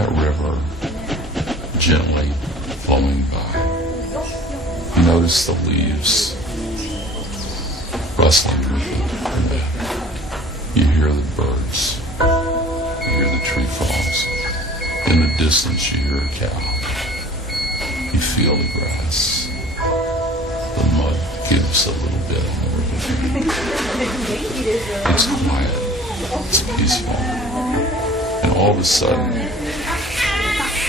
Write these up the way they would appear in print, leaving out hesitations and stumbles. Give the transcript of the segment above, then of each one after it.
that river gently flowing by. You notice the leaves rustling with the wind. You hear the birds. You hear the tree frogs. In the distance, you hear a cow. You feel the grass. The mud gives a little bit on the river. It's quiet. It's peaceful. And all of a sudden,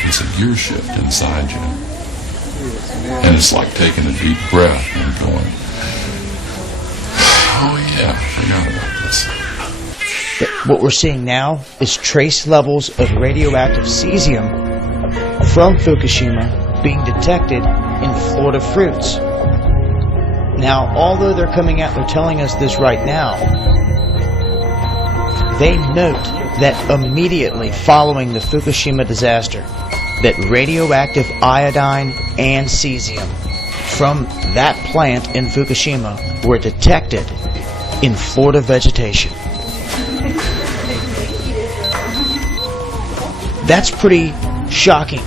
it's a gear shift inside you. And it's like taking a deep breath and going, oh yeah, I forgot about this. What we're seeing now is trace levels of radioactive cesium from Fukushima being detected in Florida fruits. Now, although they're coming out, they're telling us this right now, they note that immediately following the Fukushima disaster, that radioactive iodine and cesium from that plant in Fukushima were detected in Florida vegetation. That's pretty shocking.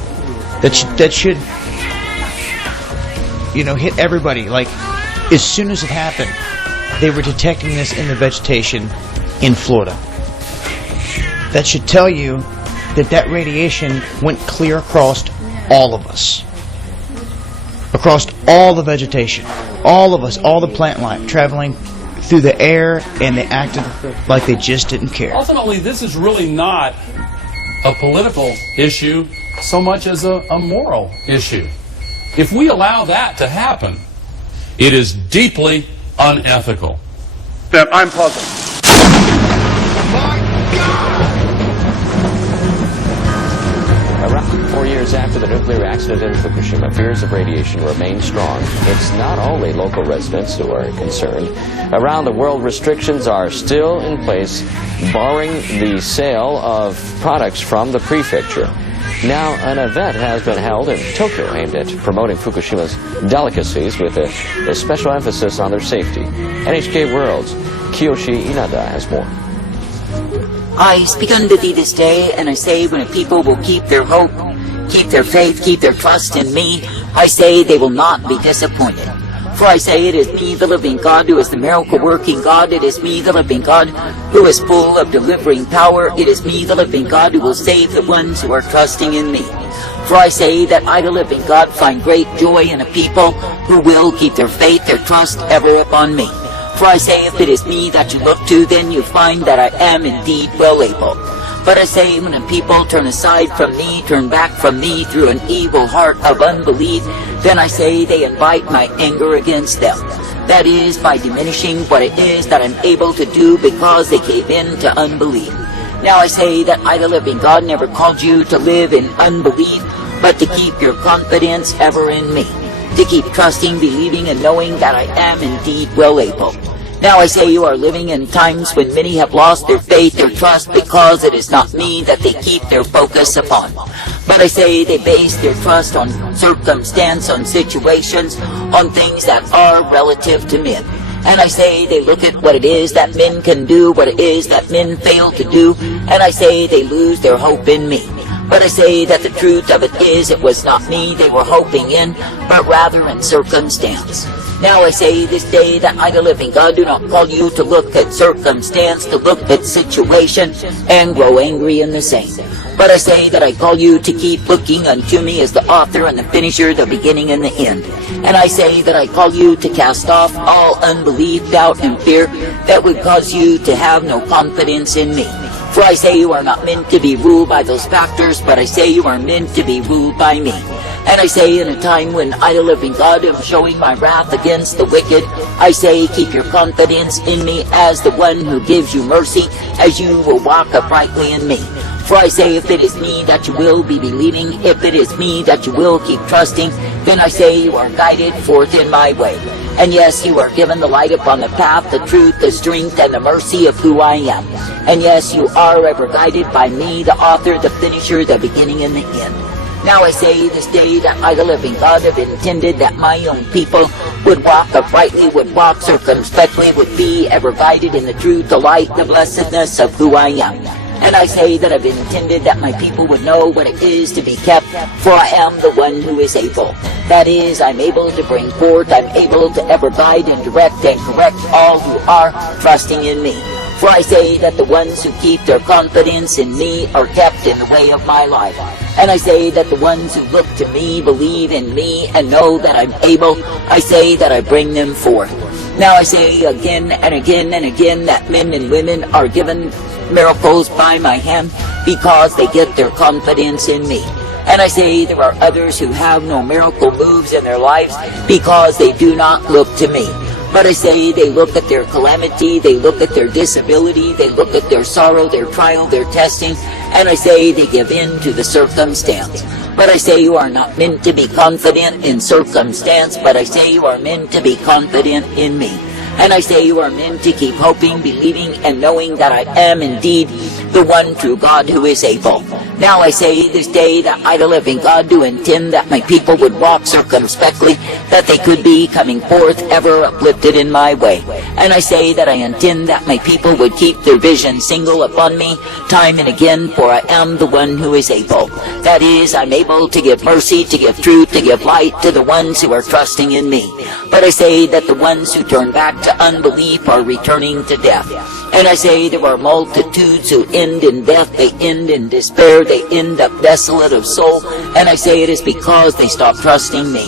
That should, hit everybody. Like, as soon as it happened, they were detecting this in the vegetation in Florida. That should tell you that radiation went clear across all of us. Across all the vegetation. All of us, all the plant life, traveling through the air, and they acted like they just didn't care. Ultimately, this is really not a political issue so much as a moral issue. If we allow that to happen, it is deeply unethical. That I'm puzzled. Around 4 years after the nuclear accident in Fukushima, fears of radiation remain strong. It's not only local residents who are concerned. Around the world, restrictions are still in place, barring the sale of products from the prefecture. Now, an event has been held in Tokyo aimed at promoting Fukushima's delicacies with a special emphasis on their safety. NHK World's Kiyoshi Inada has more. I speak unto thee this day, and I say, when a people will keep their hope, keep their faith, keep their trust in me, I say they will not be disappointed. For I say, it is me, the living God, who is the miracle-working God. It is me, the living God, who is full of delivering power. It is me, the living God, who will save the ones who are trusting in me. For I say that I, the living God, find great joy in a people who will keep their faith, their trust ever upon me. For I say, if it is me that you look to, then you find that I am indeed well able. But I say, when a people turn aside from thee, turn back from thee through an evil heart of unbelief, then I say they invite my anger against them. That is, by diminishing what it is that I'm able to do because they gave in to unbelief. Now I say that I, the living God, never called you to live in unbelief, but to keep your confidence ever in me. To keep trusting, believing, and knowing that I am indeed well able. Now I say you are living in times when many have lost their faith, their trust, because it is not me that they keep their focus upon. But I say they base their trust on circumstance, on situations, on things that are relative to men. And I say they look at what it is that men can do, what it is that men fail to do, and I say they lose their hope in me. But I say that the truth of it is it was not me they were hoping in, but rather in circumstance. Now I say this day that I, the living God, do not call you to look at circumstance, to look at situation, and grow angry in the same. But I say that I call you to keep looking unto me as the author and the finisher, the beginning and the end. And I say that I call you to cast off all unbelief, doubt, and fear that would cause you to have no confidence in me. For I say you are not meant to be ruled by those factors, but I say you are meant to be ruled by me. And I say in a time when I, the living God, am showing my wrath against the wicked, I say keep your confidence in me as the one who gives you mercy, as you will walk uprightly in me. For I say if it is me that you will be believing, if it is me that you will keep trusting, then I say you are guided forth in my way. And yes, you are given the light upon the path, the truth, the strength, and the mercy of who I am. And yes, you are ever guided by me, the author, the finisher, the beginning, and the end. Now I say this day that I, the living God, have intended that my own people would walk uprightly, would walk circumspectly, would be ever guided in the truth, the light, the blessedness of who I am. And I say that I've intended that my people would know what it is to be kept, for I am the one who is able. That is, I'm able to bring forth, I'm able to ever guide and direct and correct all who are trusting in me. For I say that the ones who keep their confidence in me are kept in the way of my life. And I say that the ones who look to me, believe in me, and know that I'm able, I say that I bring them forth. Now I say again and again and again that men and women are given miracles by my hand because they get their confidence in me. And I say there are others who have no miracle moves in their lives because they do not look to me. But I say they look at their calamity, they look at their disability, they look at their sorrow, their trial, their testing, and I say they give in to the circumstance. But I say you are not meant to be confident in circumstance, but I say you are meant to be confident in me. And I say you are meant to keep hoping, believing, and knowing that I am indeed the one true God who is able. Now I say this day that I, the living God, do intend that my people would walk circumspectly, that they could be coming forth ever uplifted in my way. And I say that I intend that my people would keep their vision single upon me time and again, for I am the one who is able. That is, I'm able to give mercy, to give truth, to give light to the ones who are trusting in me. But I say that the ones who turn back to unbelief are returning to death. And I say there are multitudes who end in death, they end in despair, they end up desolate of soul, and I say it is because they stop trusting me.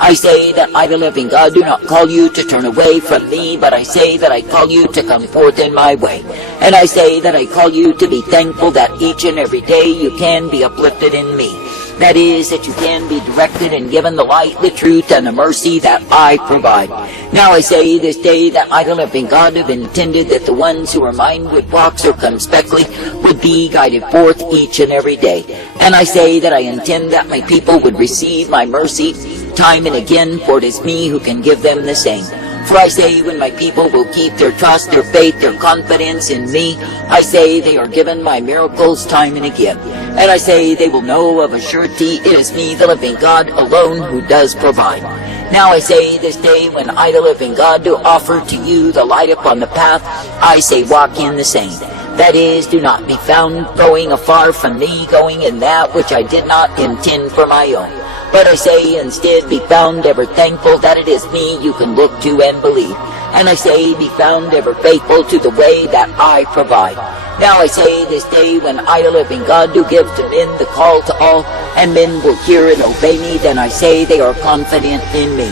I say that I, the living God, do not call you to turn away from me, but I say that I call you to come forth in my way. And I say that I call you to be thankful that each and every day you can be uplifted in me. That is, that you can be directed and given the light, the truth, and the mercy that I provide. Now I say this day that I, the living God, have intended that the ones who are mine would walk circumspectly, would be guided forth each and every day. And I say that I intend that my people would receive my mercy time and again, for it is me who can give them the same. For I say when my people will keep their trust, their faith, their confidence in me, I say they are given my miracles time and again. And I say they will know of a surety it is me, the living God, alone who does provide. Now I say this day when I, the living God, do offer to you the light upon the path, I say walk in the same. That is, do not be found going afar from me, going in that which I did not intend for my own. But I say instead, be found ever thankful that it is me you can look to and believe. And I say, be found ever faithful to the way that I provide. Now I say this day when I, the living God, do give to men the call to all, and men will hear and obey me, then I say they are confident in me.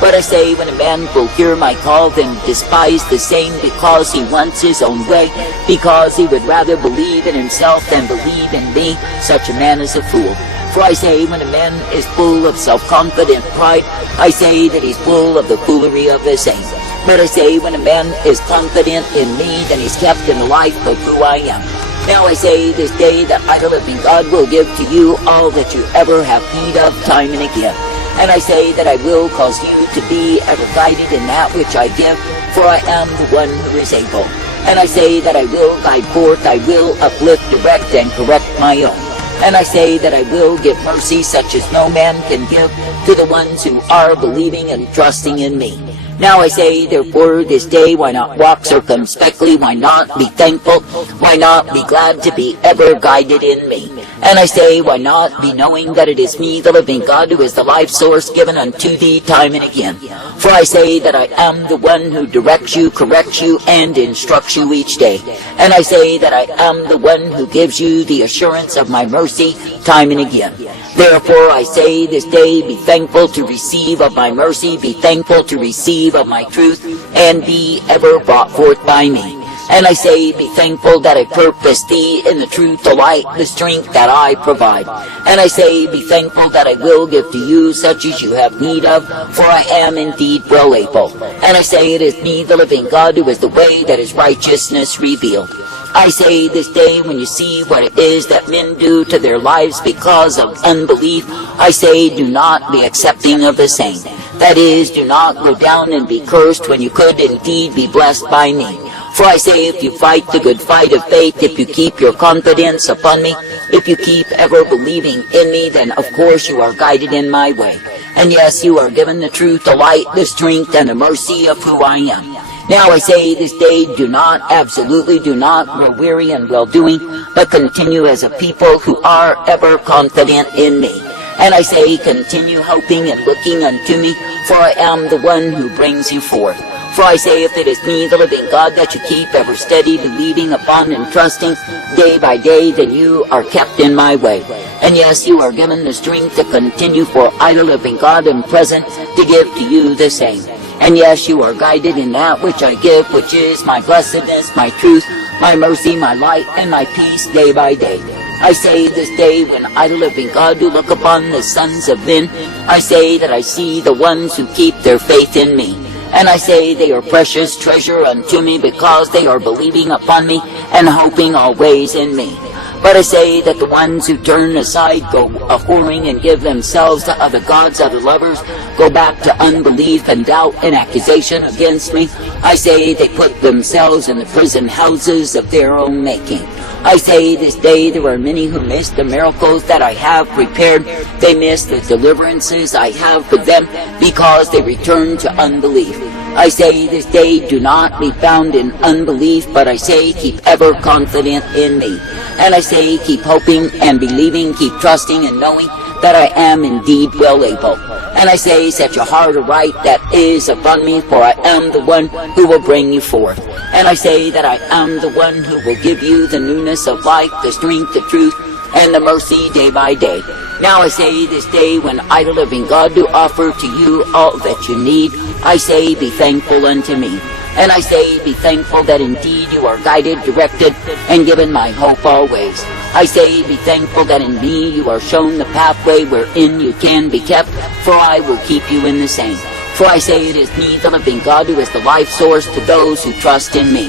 But I say when a man will hear my call, then despise the same because he wants his own way, because he would rather believe in himself than believe in me, such a man is a fool. For I say when a man is full of self-confident pride, I say that he's full of the foolery of the same. But I say when a man is confident in me, then he's kept in the life of who I am. Now I say this day that I, the living God, will give to you all that you ever have need of time and again. And I say that I will cause you to be ever guided in that which I give, for I am the one who is able. And I say that I will guide forth, I will uplift, direct, and correct my own. And I say that I will give mercy such as no man can give to the ones who are believing and trusting in me. Now I say, therefore, this day, why not walk circumspectly? Why not be thankful? Why not be glad to be ever guided in me? And I say, why not be knowing that it is me, the living God, who is the life source given unto thee time and again? For I say that I am the one who directs you, corrects you, and instructs you each day. And I say that I am the one who gives you the assurance of my mercy time and again. Therefore I say this day, be thankful to receive of my mercy, be thankful to receive of my truth, and be ever brought forth by me. And I say, be thankful that I purpose thee in the truth, the light, the strength that I provide. And I say, be thankful that I will give to you such as you have need of, for I am indeed well able. And I say, it is me, the living God, who is the way that is righteousness revealed. I say this day, when you see what it is that men do to their lives because of unbelief, I say, do not be accepting of the same. That is, do not go down and be cursed when you could indeed be blessed by me. For I say, if you fight the good fight of faith, if you keep your confidence upon me, if you keep ever believing in me, then of course you are guided in my way. And yes, you are given the truth, the light, the strength, and the mercy of who I am. Now I say this day, do not, absolutely do not grow weary in well-doing, but continue as a people who are ever confident in me. And I say, continue hoping and looking unto me, for I am the one who brings you forth. For I say, if it is me, the living God, that you keep ever steady, believing upon and trusting day by day, then you are kept in my way. And yes, you are given the strength to continue, for I, the living God, am present to give to you the same. And yes, you are guided in that which I give, which is my blessedness, my truth, my mercy, my light, and my peace day by day. I say this day, when I, the living God, do look upon the sons of men, I say that I see the ones who keep their faith in me. And I say they are precious treasure unto me, because they are believing upon me and hoping always in me. But I say that the ones who turn aside, go a-whoring and give themselves to other gods, other lovers, go back to unbelief and doubt and accusation against me. I say they put themselves in the prison houses of their own making. I say this day there are many who miss the miracles that I have prepared. They miss the deliverances I have for them because they return to unbelief. I say this day, do not be found in unbelief, but I say keep ever confident in me. And I say keep hoping and believing, keep trusting and knowing that I am indeed well able. And I say set your heart aright that is upon me, for I am the one who will bring you forth. And I say that I am the one who will give you the newness of life, the strength, the truth, and the mercy day by day. Now I say this day, when I, the living God, do offer to you all that you need, I say be thankful unto me. And I say be thankful that indeed you are guided, directed, and given my hope always. I say be thankful that in me you are shown the pathway wherein you can be kept, for I will keep you in the same. For I say it is me, the living God, who is the life source to those who trust in me.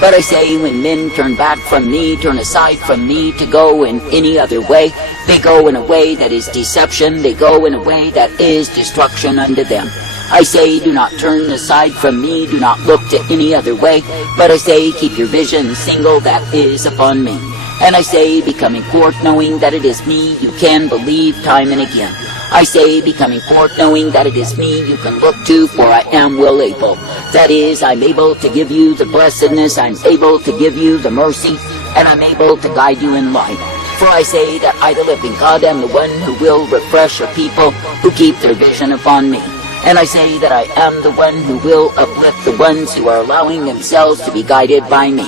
But I say when men turn back from me, turn aside from me to go in any other way, they go in a way that is deception, they go in a way that is destruction unto them. I say do not turn aside from me, do not look to any other way, but I say keep your vision single that is upon me. And I say be coming forth knowing that it is me you can believe time and again. I say be coming forth knowing that it is me you can look to, for I am well able. That is, I'm able to give you the blessedness, I'm able to give you the mercy, and I'm able to guide you in life. For I say that I, the living God, am the one who will refresh a people who keep their vision upon me. And I say that I am the one who will uplift the ones who are allowing themselves to be guided by me.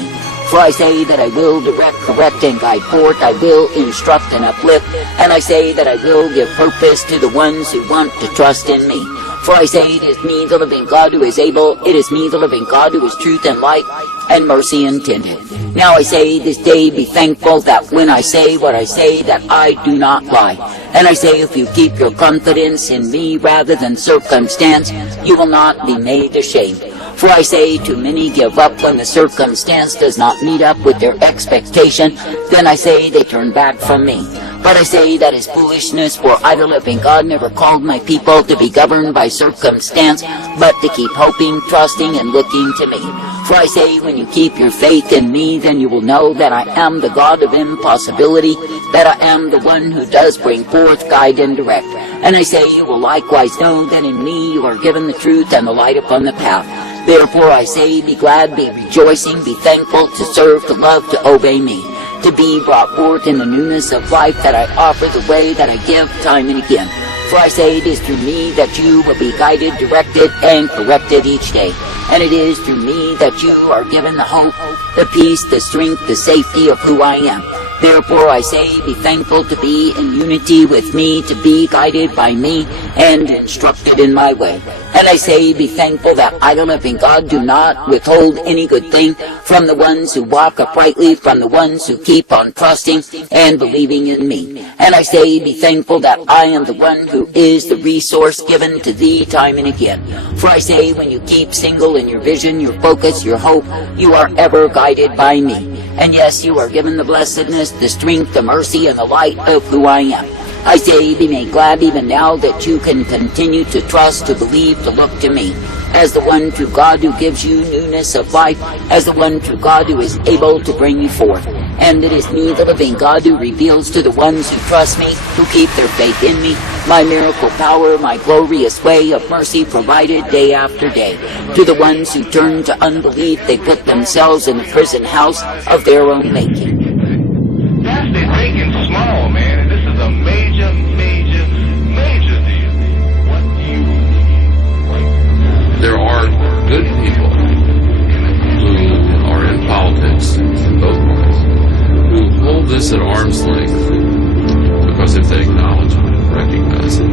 For I say that I will direct, correct, and guide forth. I will instruct and uplift. And I say that I will give purpose to the ones who want to trust in me. For I say it is me, the living God, who is able. It is me, the living God, who is truth and light and mercy intended. Now I say this day be thankful that when I say what I say, that I do not lie. And I say if you keep your confidence in me rather than circumstance, you will not be made ashamed. For I say too many give up when the circumstance does not meet up with their expectation. Then I say they turn back from me. But I say that is foolishness, for I, the living God, never called my people to be governed by circumstance, but to keep hoping, trusting, and looking to me. For I say when you keep your faith in me, then you will know that I am the God of impossibility, that I am the one who does bring forth, guide, and direct. And I say you will likewise know that in me you are given the truth and the light upon the path. Therefore I say, be glad, be rejoicing, be thankful, to serve, to love, to obey me, to be brought forth in the newness of life that I offer, the way that I give time and again. For I say it is through me that you will be guided, directed, and corrected each day. And it is through me that you are given the hope, the peace, the strength, the safety of who I am. Therefore I say, be thankful to be in unity with me, to be guided by me, and instructed in my way. And I say, be thankful that I, the living God, do not withhold any good thing from the ones who walk uprightly, from the ones who keep on trusting and believing in me. And I say, be thankful that I am the one who is the resource given to thee time and again. For I say, when you keep single in your vision, your focus, your hope, you are ever guided by me. And yes, you are given the blessedness, the strength, the mercy, and the light of who I am. I say, be made glad even now that you can continue to trust, to believe, to look to me. as the one true God who gives you newness of life, as the one true God who is able to bring you forth. And it is me, the living God, who reveals to the ones who trust me, who keep their faith in me, my miracle power, my glorious way of mercy provided day after day. To the ones who turn to unbelief, they put themselves in the prison house of their own making. Yes, they're thinking small, man, and this is a major, major, major deal. What do you There are good people who are in politics in both parties who hold this at arm's length because if they acknowledge it and recognize it,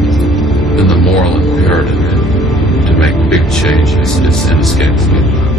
then the moral imperative to make big changes is inescapable.